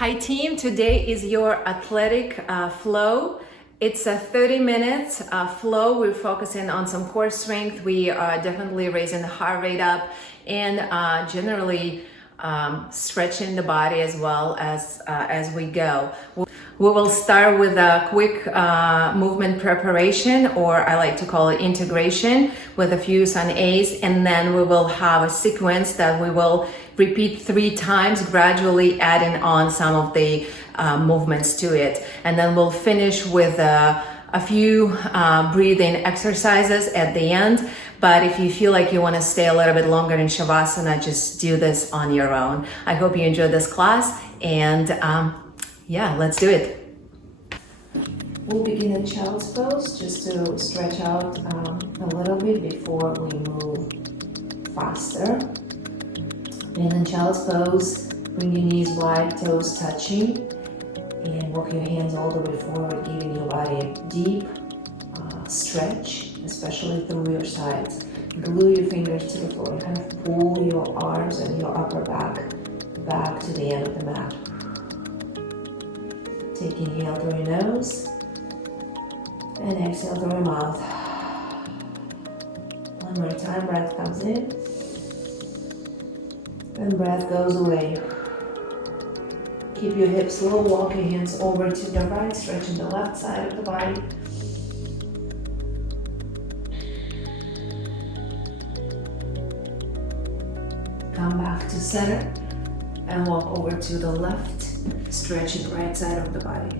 Hi team, today is your athletic flow. It's a 30 minutes flow. We're focusing on some core strength. We are definitely raising the heart rate up and generally stretching the body as well as we go. We will start with a quick movement preparation, or I like to call it integration, with a few sun A's, and then we will have a sequence that we will repeat 3 times, gradually adding on some of the movements to it. And then we'll finish with a few breathing exercises at the end. But if you feel like you want to stay a little bit longer in Shavasana, just do this on your own. I hope you enjoyed this class, and yeah, let's do it. We'll begin in child's pose just to stretch out a little bit before we move faster. And in child's pose, bring your knees wide, toes touching, and walk your hands all the way forward, giving your body a deep stretch, especially through your sides. Glue your fingers to the floor and kind of pull your arms and your upper back to the end of the mat. Take an inhale through your nose and exhale through your mouth. One more time, breath comes in and breath goes away. Keep your hips low, walk your hands over to the right, stretching the left side of the body. Come back to center and walk over to the left, stretching the right side of the body.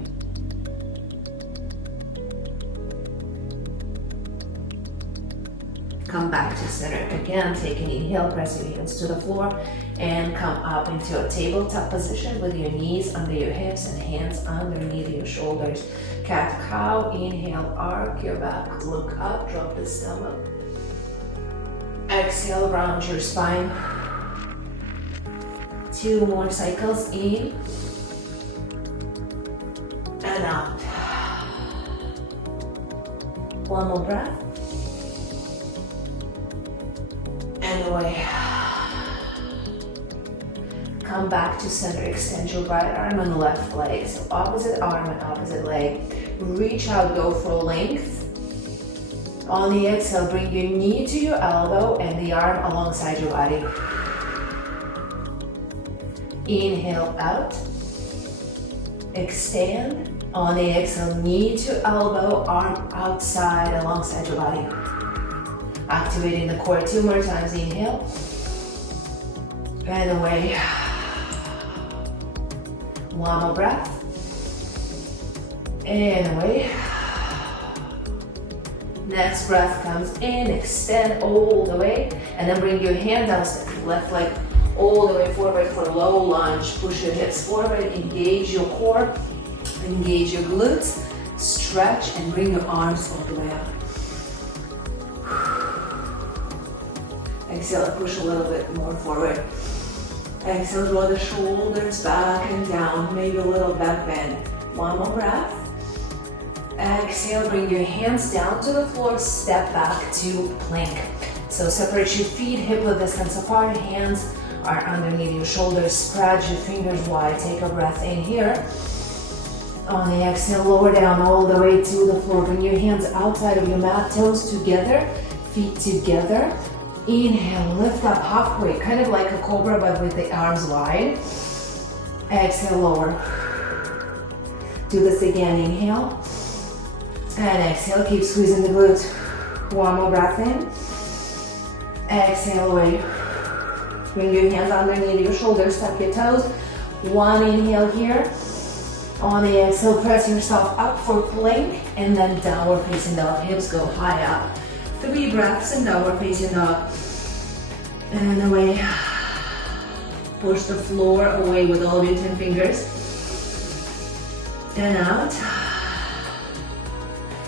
Come back to center again, take an inhale, press your hands to the floor and come up into a tabletop position with your knees under your hips and hands underneath your shoulders. Cat-cow, inhale, arc your back, look up, drop the stomach. Exhale, round your spine. 2 more cycles, in and out. 1 more breath. And away. Come back to center, extend your right arm and left leg. So opposite arm and opposite leg. Reach out, go for length. On the exhale, bring your knee to your elbow and the arm alongside your body. Inhale out. Extend. On the exhale, knee to elbow, arm outside alongside your body. Activating the core 2 more times. Inhale. And away. 1 more breath. And away. Next breath comes in, extend all the way, and then bring your hand down, left leg all the way forward for a low lunge. Push your hips forward, engage your core, engage your glutes, stretch, and bring your arms all the way up. Exhale, push a little bit more forward. Exhale, draw the shoulders back and down, maybe a little back bend. 1 more breath. Exhale, bring your hands down to the floor, step back to plank. So separate your feet hip width distance apart, hands are underneath your shoulders, spread your fingers wide, take a breath in here. On the exhale, lower down all the way to the floor, bring your hands outside of your mat, toes together, feet together. Inhale, lift up halfway, kind of like a cobra but with the arms wide. Exhale, lower. Do this again, inhale. And exhale, keep squeezing the glutes. 1 more breath in. Exhale away. Bring your hands underneath your shoulders, tuck your toes. 1 inhale here. On the exhale, press yourself up for plank and then downward facing dog. Hips go high up. 3 breaths in downward facing dog. And away. Push the floor away with all of your 10 fingers. And out.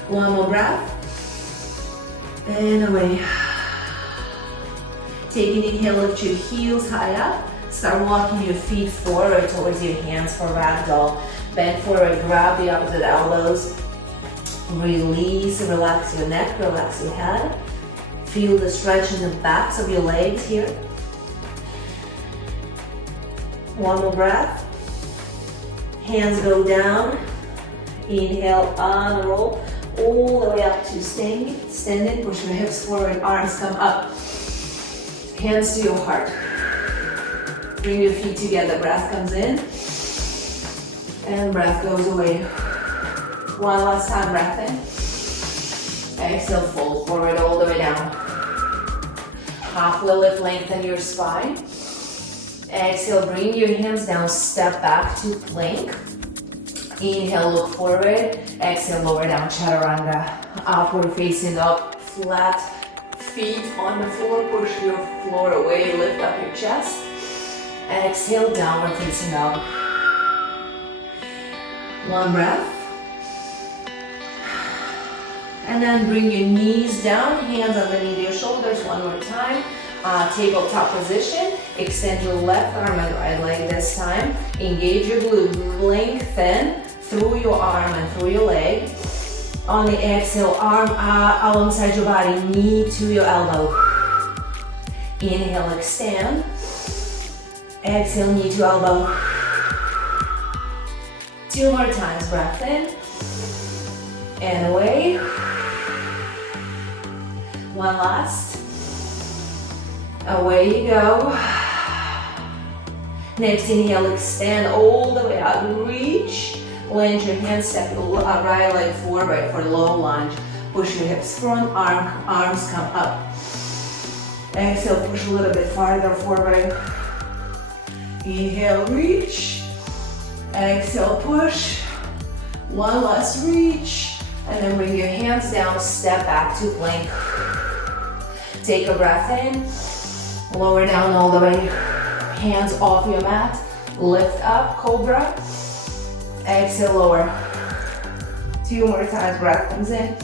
1 more breath. And away. Take an inhale, lift your heels high up. Start walking your feet forward towards your hands for ragdoll. Bend forward, grab the opposite elbows. Release, relax your neck, relax your head. Feel the stretch in the backs of your legs here. One more breath. Hands go down. Inhale, unroll all the way up to standing. Standing, push your hips forward, arms come up. Hands to your heart. Bring your feet together, breath comes in. And breath goes away. One last time, breath in. Exhale, fold forward all the way down. Halfway lift, lengthen your spine. Exhale, bring your hands down, step back to plank. Inhale, look forward. Exhale, lower down, chaturanga. Upward facing up, flat feet on the floor. Push your floor away, lift up your chest. Exhale, downward facing up. One breath. And then bring your knees down, hands underneath your shoulders one more time. Tabletop position. Extend your left arm and right leg this time. Engage your glute, lengthen through your arm and through your leg. On the exhale, arm alongside your body, knee to your elbow. Inhale, extend. Exhale, knee to elbow. 2 more times, breath in. And away. One last. Away you go. Next inhale, extend all the way out, reach. Lunge your hands, step your right leg forward for low lunge. Push your hips front, arms come up. Exhale, push a little bit farther forward. Inhale, reach. Exhale, push. One last reach. And then bring your hands down, step back to plank. Take a breath in. Lower down all the way. Hands off your mat. Lift up, cobra. Exhale, lower. 2 more times, breath comes in.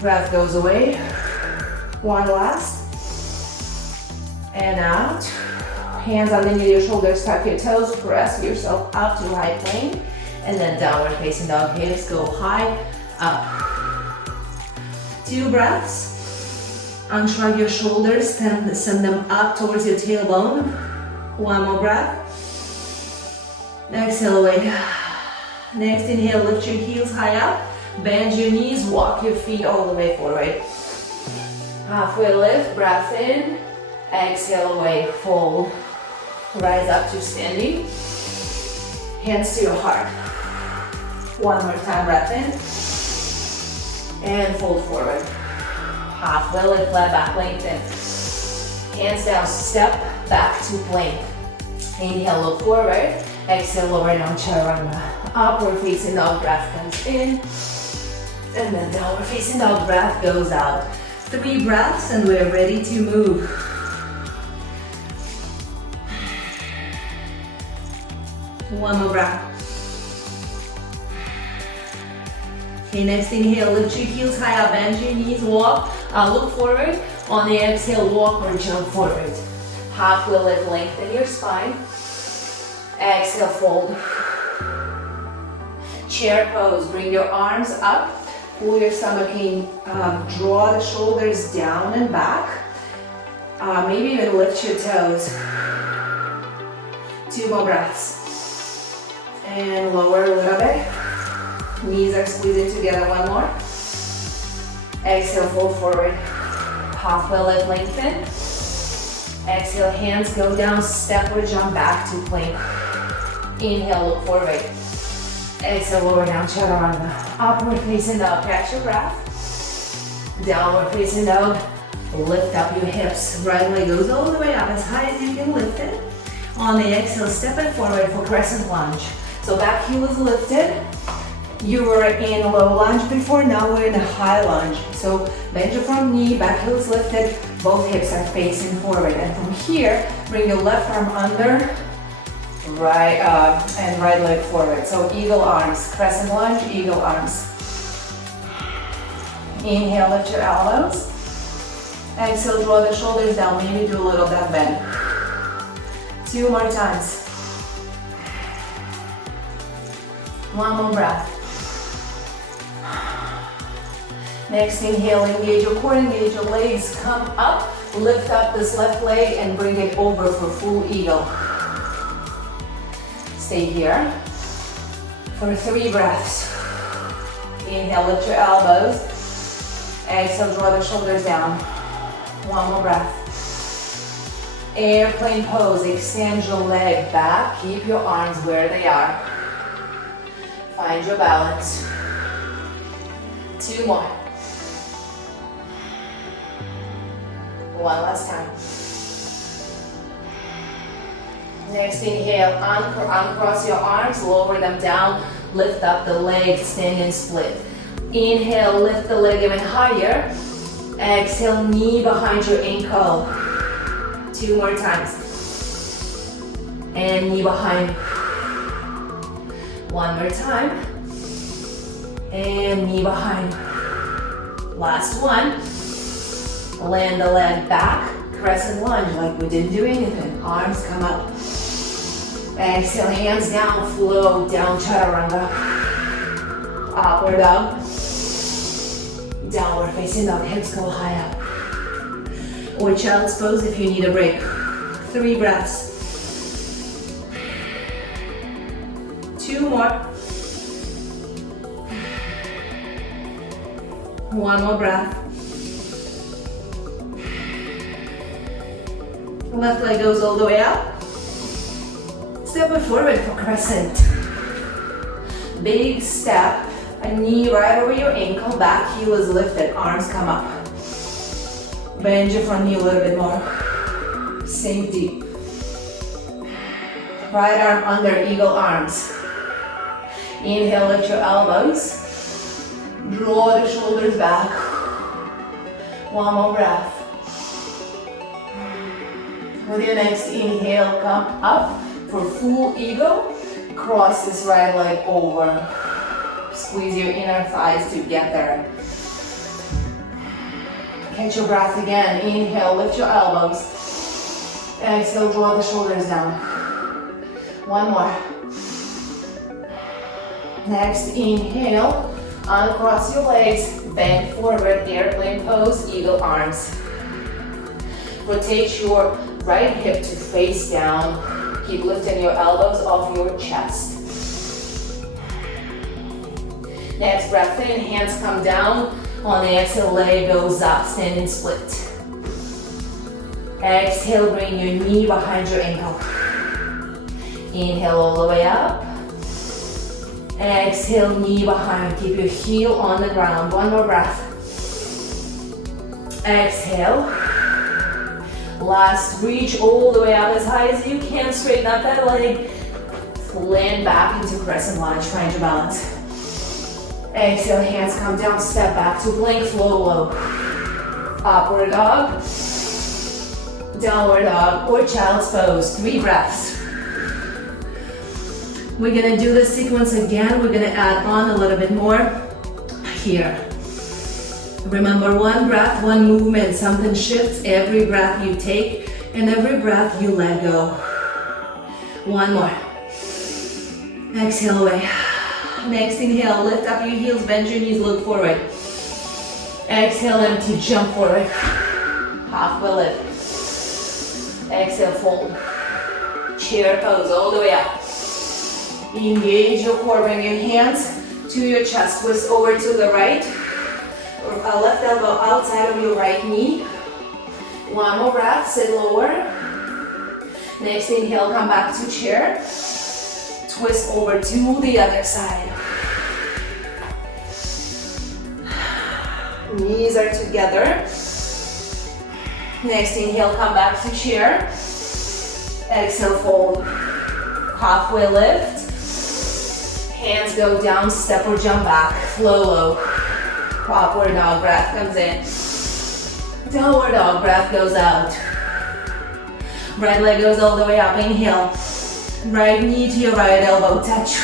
Breath goes away. One last. And out. Hands underneath your shoulders, tuck your toes, press yourself up to high plank. And then downward facing dog. Hips go high, up. 2 breaths. Unshrug your shoulders, send them up towards your tailbone. 1 more breath. Exhale away. Next inhale, lift your heels high up. Bend your knees, walk your feet all the way forward. Halfway lift, breath in. Exhale away, fold. Rise up to standing. Hands to your heart. 1 more time, breath in. And fold forward. Halfway lift, flat back, lengthen. Hands down, step back to plank. Inhale, look forward. Exhale, lower down, chaturanga. Upward facing dog, breath comes in. And then downward facing dog, breath goes out. 3 breaths and we're ready to move. One more breath. Okay, next inhale, lift your heels high up, bend your knees, walk, look forward. On the exhale, walk or jump forward. Halfway lift, lengthen your spine. Exhale, fold. Chair pose, bring your arms up, pull your stomach in, draw the shoulders down and back. Maybe even lift your toes. 2 more breaths. And lower a little bit. Knees are squeezing together, 1 more. Exhale, fold forward. Halfway lift, lengthen. Exhale, hands go down, step or jump back to plank. Inhale, look forward. Exhale, lower down, chaturanga. Upward facing dog, catch your breath. Downward facing dog, lift up your hips. Right leg goes all the way up as high as you can lift it. On the exhale, step it forward for crescent lunge. So back heel is lifted. You were in low lunge before, now we're in a high lunge. So bend your front knee, back heel is lifted, both hips are facing forward. And from here, bring your left arm under, right and right leg forward. So eagle arms, crescent lunge, eagle arms. Inhale, lift your elbows. Exhale, draw the shoulders down, maybe do a little back bend. 2 more times. 1 more breath. Next inhale, engage your core, engage your legs, come up, lift up this left leg and bring it over for full eagle. Stay here for 3 breaths. Inhale, lift your elbows. Exhale, draw the shoulders down. 1 more breath. Airplane pose, extend your leg back. Keep your arms where they are. Find your balance. 2 more. 1 last time. Next inhale, uncross your arms, lower them down, lift up the legs, stand and split. Inhale, lift the leg even higher. Exhale, knee behind your ankle. 2 more times. And knee behind. 1 more time. And knee behind. Last one. Land the leg back. Crescent lunge like we didn't do anything. Arms come up. Exhale, hands down, flow down, chaturanga. Upward dog. Downward facing dog, hips go high up. Or child's pose if you need a break. 3 breaths. 2 more. 1 more breath. Left leg goes all the way up. Step it forward for crescent. Big step. A knee right over your ankle. Back heel is lifted. Arms come up. Bend your front knee a little bit more. Sink deep. Right arm under, eagle arms. Inhale, lift your elbows. Draw the shoulders back. 1 more breath. With your next inhale, come up for full eagle. Cross this right leg over. Squeeze your inner thighs together. Catch your breath again. Inhale, lift your elbows. Exhale, draw the shoulders down. 1 more. Next, inhale, uncross your legs, bend forward, airplane pose, eagle arms. Rotate your right hip to face down. Keep lifting your elbows off your chest. Next, breath in, hands come down. On the exhale, leg goes up, stand and split. Exhale, bring your knee behind your ankle. Inhale all the way up. Exhale, knee behind. Keep your heel on the ground. 1 more breath. Exhale. Last, reach all the way up as high as you can. Straighten up that leg. Land back into crescent lunge. Find your balance. Exhale, hands come down. Step back to plank, flow low. Upward dog. Downward dog or child's pose. 3 breaths. We're gonna do this sequence again. We're gonna add on a little bit more here. Remember, 1 breath, 1 movement. Something shifts every breath you take and every breath you let go. 1 more. Exhale away. Next inhale, lift up your heels, bend your knees, look forward. Exhale, empty, jump forward. Halfway lift. Exhale, fold. Chair pose all the way up. Engage your core, bring your hands to your chest, twist over to the right. Left elbow outside of your right knee. 1 more breath, sit lower. Next inhale, come back to chair. Twist over to the other side. Knees are together. Next inhale, come back to chair. Exhale, fold. Halfway lift. Hands go down, step or jump back. Flow low. Upward dog, breath comes in. Downward dog, breath goes out. Right leg goes all the way up, inhale. Right knee to your right elbow, touch.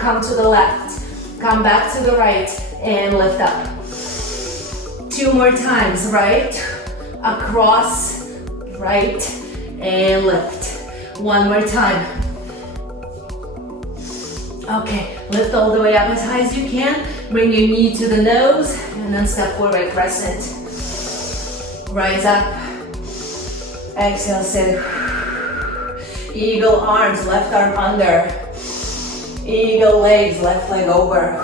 Come to the left, come back to the right, and lift up. 2 more times, right, across, right, and lift. 1 more time. Okay, lift all the way up as high as you can. Bring your knee to the nose, and then step forward, crescent. Rise up. Exhale, sit. Eagle arms, left arm under. Eagle legs, left leg over.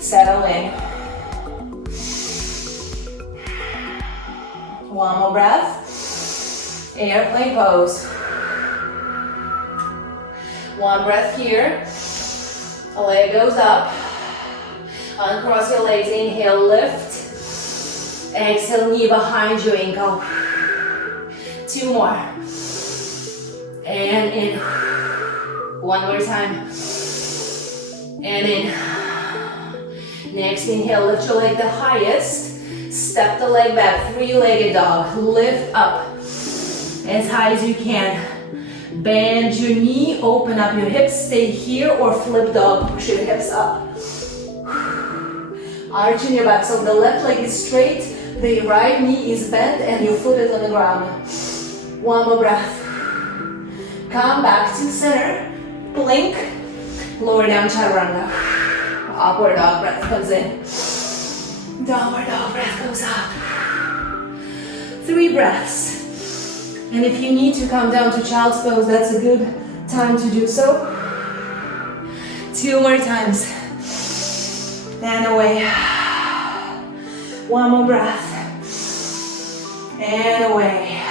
Settle in. One more breath. Airplane pose. One breath here. Leg goes up. Uncross your legs. Inhale, lift. Exhale, knee behind your ankle. Two more. And in. One more time. And in. Next inhale, lift your leg the highest. Step the leg back, three-legged dog. Lift up as high as you can. Bend your knee, open up your hips, stay here or flip dog, push your hips up. Arching your back, so the left leg is straight, the right knee is bent and your foot is on the ground. One more breath. Come back to center, blink, lower down chaturanga. Upward dog, breath comes in. Downward dog, breath goes up. 3 breaths. And if you need to come down to child's pose, that's a good time to do so. 2 more times. And away. One more breath. And away.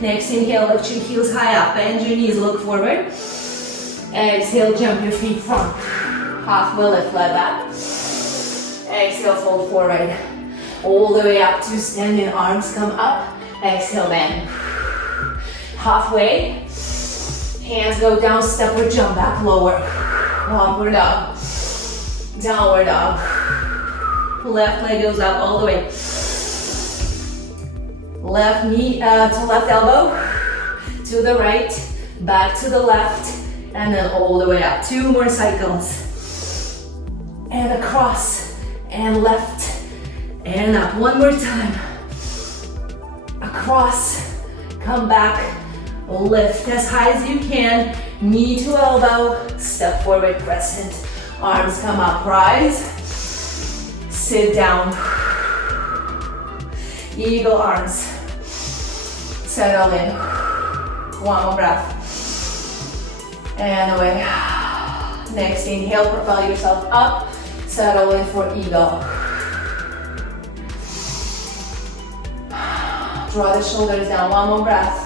Next inhale, lift your heels high up, bend your knees, look forward. Exhale, jump your feet front. Halfway lift, flat back. Exhale, fold forward. All the way up to standing, arms come up. Exhale, bend. Halfway. Hands go down, step or jump back, lower. Upward dog. Downward dog. Left leg goes up all the way. Left knee to left elbow. To the right. Back to the left. And then all the way up. 2 more cycles. And across. And left. And up. One more time. Across. Come back. Lift as high as you can. Knee to elbow. Step forward, crescent. Arms come up, rise. Sit down. Eagle arms. Settle in. One more breath. And away. Next inhale, propel yourself up. Settle in for eagle. Draw the shoulders down. One more breath.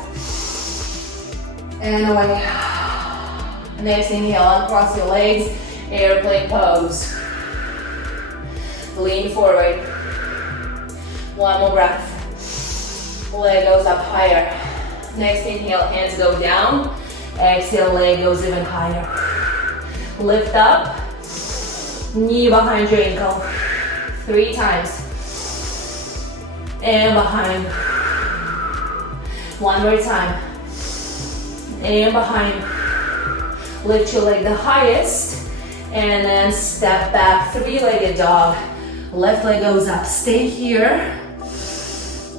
And away. Next inhale, uncross your legs. Airplane pose. Lean forward. One more breath. Leg goes up higher. Next inhale, hands go down. Exhale, leg goes even higher. Lift up. Knee behind your ankle. 3 times. And behind. One more time. And behind. Lift your leg the highest. And then step back, 3-legged dog. Left leg goes up, stay here.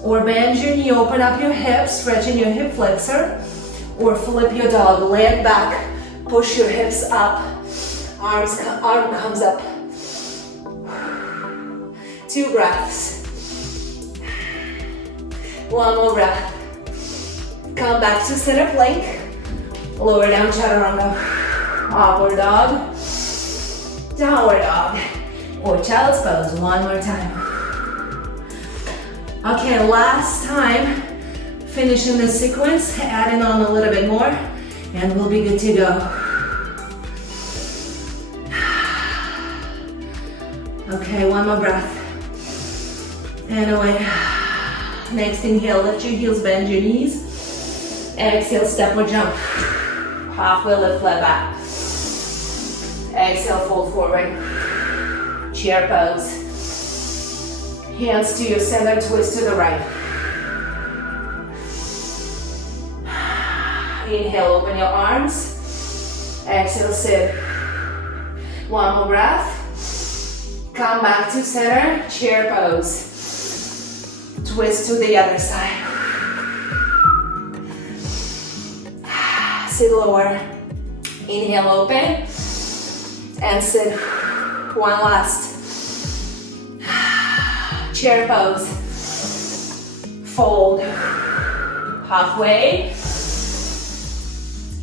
Or bend your knee, open up your hips, stretching your hip flexor. Or flip your dog, leg back, push your hips up. Arm comes up. 2 breaths. One more breath. Come back to center plank. Lower down chaturanga. Upward dog. Downward dog. Or child's pose. One more time. Okay, last time. Finishing this sequence. Adding on a little bit more. And we'll be good to go. Okay, one more breath. And away. Next inhale, lift your heels, bend your knees. Exhale, step or jump. Halfway lift, flat back. Exhale, fold forward. Chair pose. Hands to your center, twist to the right. Inhale, open your arms. Exhale, sit. One more breath. Come back to center, chair pose. Twist to the other side. Sit lower. Inhale, open. And sit. One last. Chair pose. Fold. Halfway.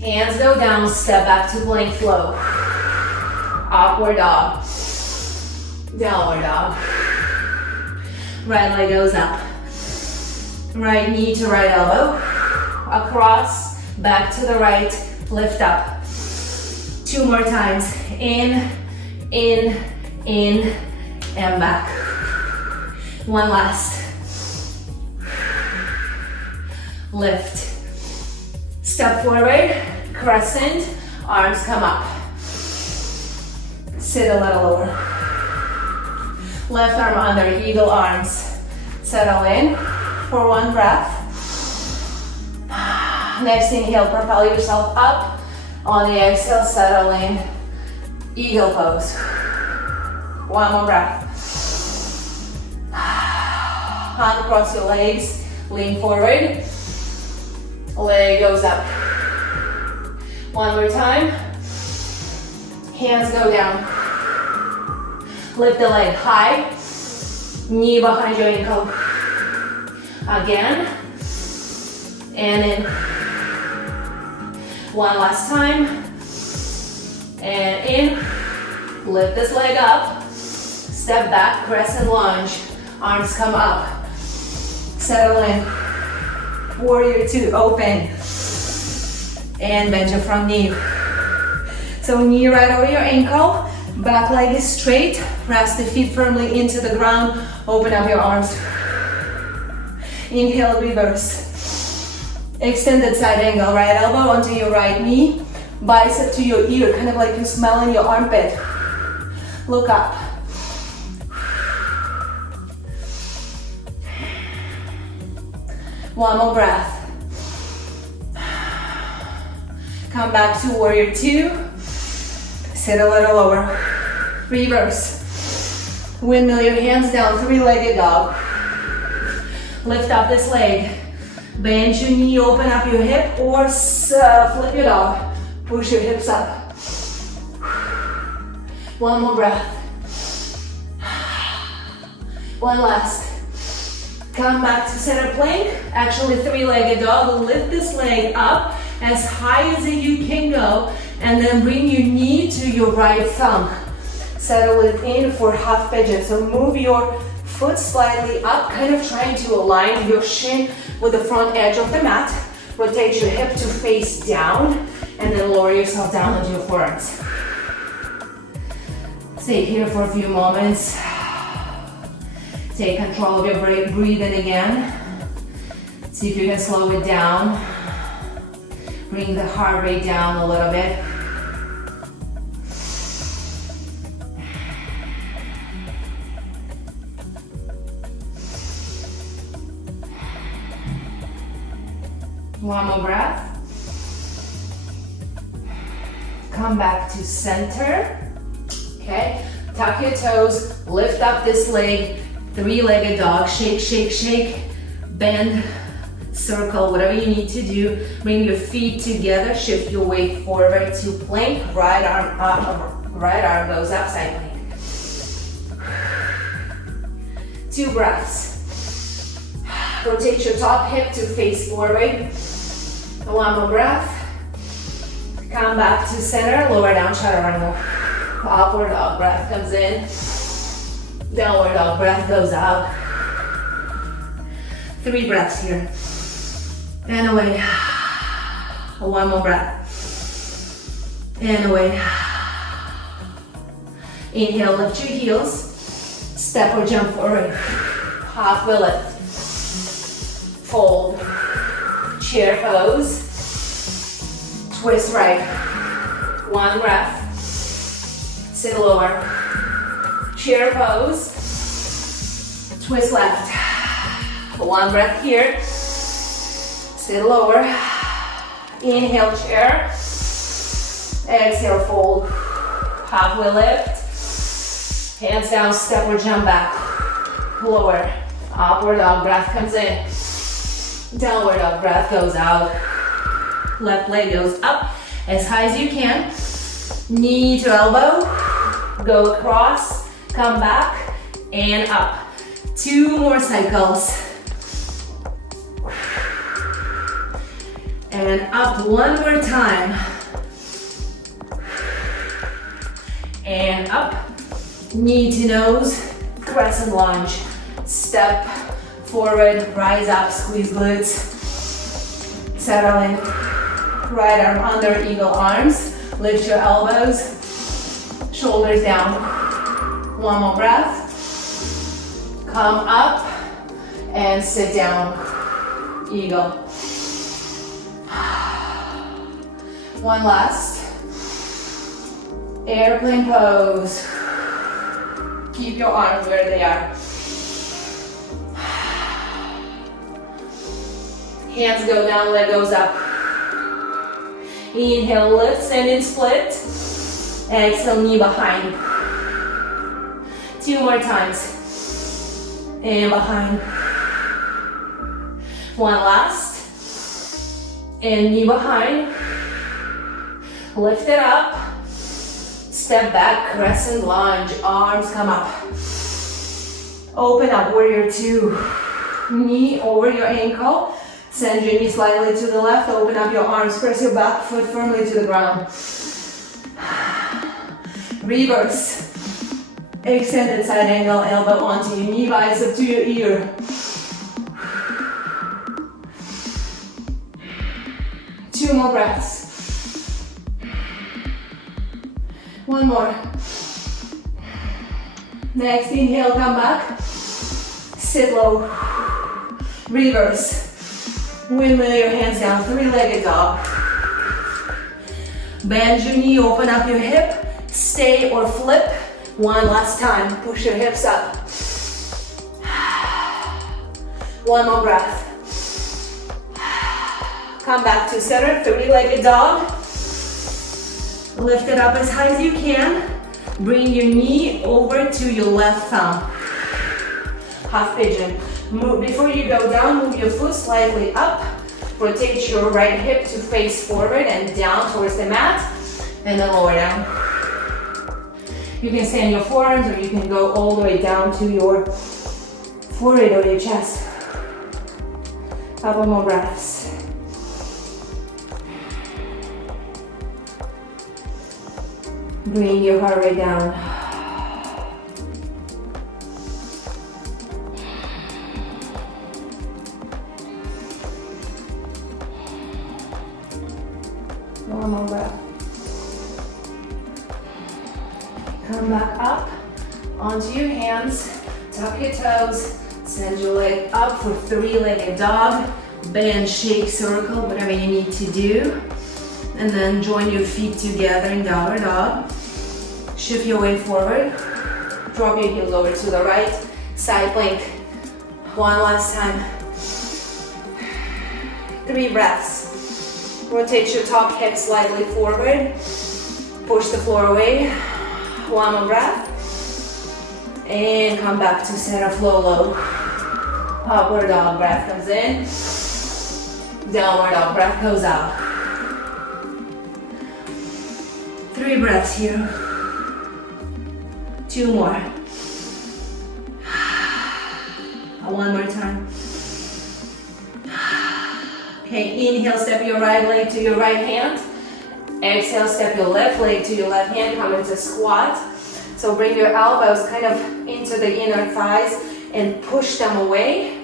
Hands go down, step back to plank flow. Upward dog. Downward dog. Right leg goes up. Right knee to right elbow. Across, back to the right, lift up. 2 more times. In, and back. One last. Lift. Step forward, crescent, arms come up. Sit a little lower. Left arm under, eagle arms. Settle in for 1 breath. Next inhale, propel yourself up. On the exhale, settle in, eagle pose. 1 more breath. Hand across your legs, lean forward. Leg goes up. 1 more time. Hands go down. Lift the leg high. Knee behind your ankle. Again. And in. 1 last time. And in. Lift this leg up. Step back, crescent lunge. Arms come up. Settle in. Warrior 2, open. And bend your front knee. So knee right over your ankle. Back leg is straight. Press the feet firmly into the ground. Open up your arms. Inhale, reverse. Extended side angle. Right elbow onto your right knee. Bicep to your ear, kind of like you're smelling your armpit. Look up. One more breath. Come back to warrior 2. Sit a little lower. Reverse. Windmill your hands down, 3-legged dog. Lift up this leg. Bend your knee, open up your hip, or flip your dog. Push your hips up. 1 more breath. 1 last. Come back to center plank, actually 3-legged dog. Lift this leg up as high as you can go, and then bring your knee to your right thumb. Settle it in for half pigeon. So move your foot slightly up, kind of trying to align your shin with the front edge of the mat. Rotate your hip to face down, and then lower yourself down onto your forearms. Stay here for a few moments. Take control of your breathing again. See if you can slow it down. Bring the heart rate down a little bit. One more breath. Come back to center. Okay, tuck your toes, lift up this leg. 3-legged dog, shake, shake, shake, bend, circle, whatever you need to do. Bring your feet together, shift your weight forward to plank, right arm up, right arm goes up, side plank. 2 breaths. Rotate your top hip to face forward. 1 more breath. Come back to center, lower down, chaturanga. Upward dog, breath comes in. Downward dog, breath goes out. 3 breaths here. And away. 1 more breath. And away. Inhale, lift your heels. Step or jump forward. Halfway lift. Fold. Chair pose. Twist right. 1 breath. Sit lower. Chair pose. Twist left. 1 breath here. Sit lower. Inhale, chair. Exhale, fold. Halfway lift. Hands down, step or jump back. Lower. Upward dog, breath comes in. Downward dog, breath goes out. Left leg goes up as high as you can. Knee to elbow. Go across. Come back and up. 2 more cycles. And up one more time. And up, knee to nose, crescent lunge. Step forward, rise up, squeeze glutes. Settle in, right arm under eagle arms. Lift your elbows, shoulders down. One more breath. Come up and sit down, eagle. One last. Airplane pose. Keep your arms where they are. Hands go down, leg goes up. Inhale, lift, standing split. Exhale, knee behind. 2 more times. And behind. One last. And knee behind. Lift it up. Step back, crescent lunge. Arms come up. Open up, warrior 2. Knee over your ankle. Send your knee slightly to the left. Open up your arms. Press your back foot firmly to the ground. Reverse. Extended side angle, elbow onto your knee, bicep to your ear. Two more breaths. One more. Next, inhale, come back. Sit low. Reverse. Windmill your hands down, 3-legged dog. Bend your knee, open up your hip. Stay or flip. One last time, push your hips up. One more breath. Come back to center, 3-legged dog. Lift it up as high as you can. Bring your knee over to your left thumb. Half pigeon. Move, before you go down, move your foot slightly up. Rotate your right hip to face forward and down towards the mat. And then lower down. You can stay on your forearms or you can go all the way down to your forehead or your chest. Couple more breaths. Bring your heart rate down. One more breath. Come back up onto your hands. Tuck your toes. Send your leg up for 3-legged dog. Bend, shake, circle, whatever you need to do. And then join your feet together in downward dog. Shift your weight forward. Drop your heels over to the right. Side plank. One last time. 3 breaths. Rotate your top hip slightly forward. Push the floor away. One more breath. And come back to center, flow low. Upward dog, breath comes in. Downward dog, breath goes out. 3 breaths here. 2 more. One more time. Okay, inhale, step your right leg to your right hand. Exhale, step your left leg to your left hand, come into squat. So bring your elbows kind of into the inner thighs and push them away.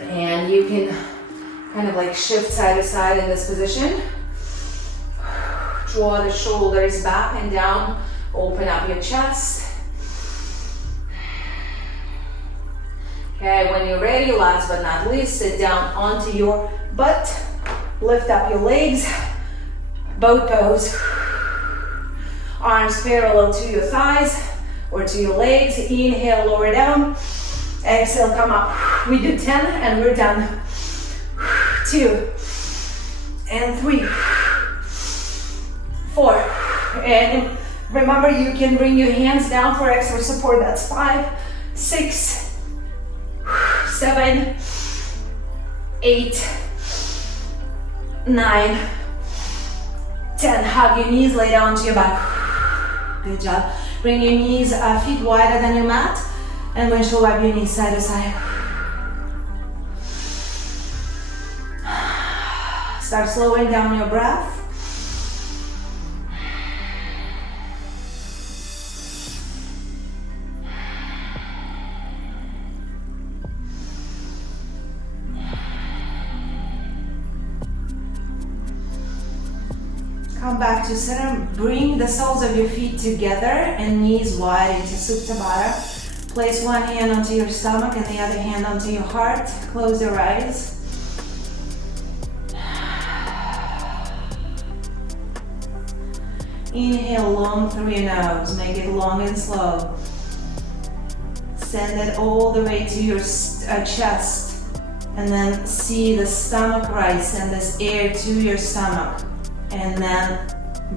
And you can kind of like shift side to side in this position. Draw the shoulders back and down. Open up your chest. Okay, when you're ready, last but not least, sit down onto your butt. Lift up your legs. Boat pose. Arms parallel to your thighs or to your legs. Inhale, lower down. Exhale, come up. We do 10 and we're done. 2 and 3, 4. And remember, you can bring your hands down for extra support. That's 5, 6, 7, 8, 9, 10. Hug your knees, lay down to your back. Good job. Bring your knees, feet wider than your mat, and windshield wipe your knees side to side. Start slowing down your breath. Come back to center. Bring the soles of your feet together and knees wide into Supta Baddha. Place one hand onto your stomach and the other hand onto your heart. Close your eyes. Inhale long through your nose. Make it long and slow. Send it all the way to your chest. And then see the stomach rise. Send this air to your stomach. And then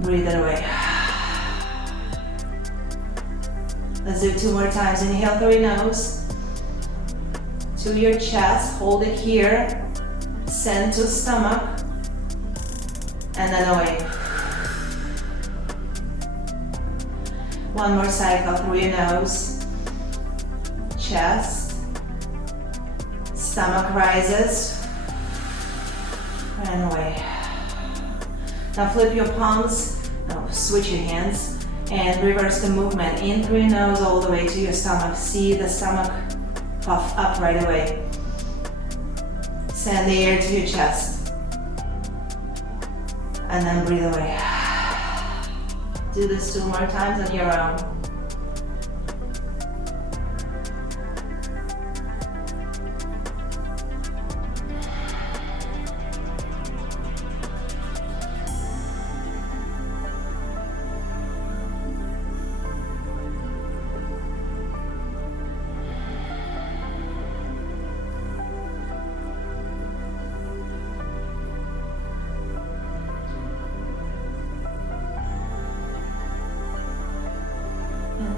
breathe it away. Let's do it 2 more times. Inhale through your nose to your chest. Hold it here. Send to stomach. And then away. One more cycle through your nose. Chest. Stomach rises. And away. Now flip your palms, switch your hands, and reverse the movement. In through your nose all the way to your stomach. See the stomach puff up right away. Send the air to your chest. And then breathe away. Do this 2 more times on your own.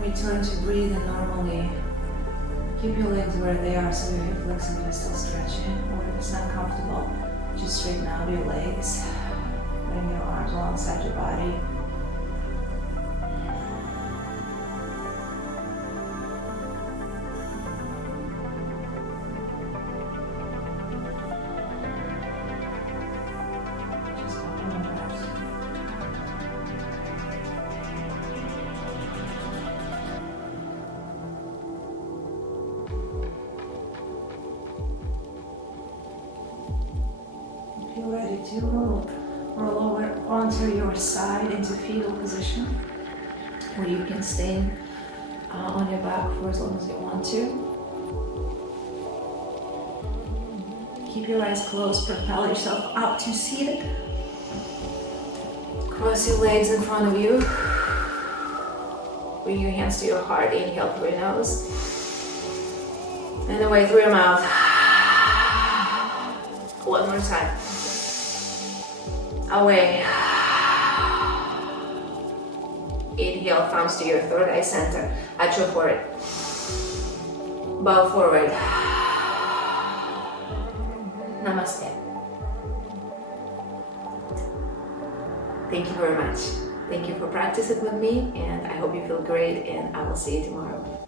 Return to breathing normally. Keep your legs where they are so your hip flexors are still stretching. Or if it's not comfortable, just straighten out your legs. Bring your arms alongside your body. Just open your breath. Feel ready to roll over onto your side into fetal position, where you can stay on your back for as long as you want to. Keep your eyes closed, propel yourself up to seated. Cross your legs in front of you. Bring your hands to your heart, inhale through your nose. And away through your mouth. One more time. Away. Inhale, thumbs to your third eye center. At your forehead. Bow forward. Namaste. Thank you very much. Thank you for practicing with me, and I hope you feel great, and I will see you tomorrow.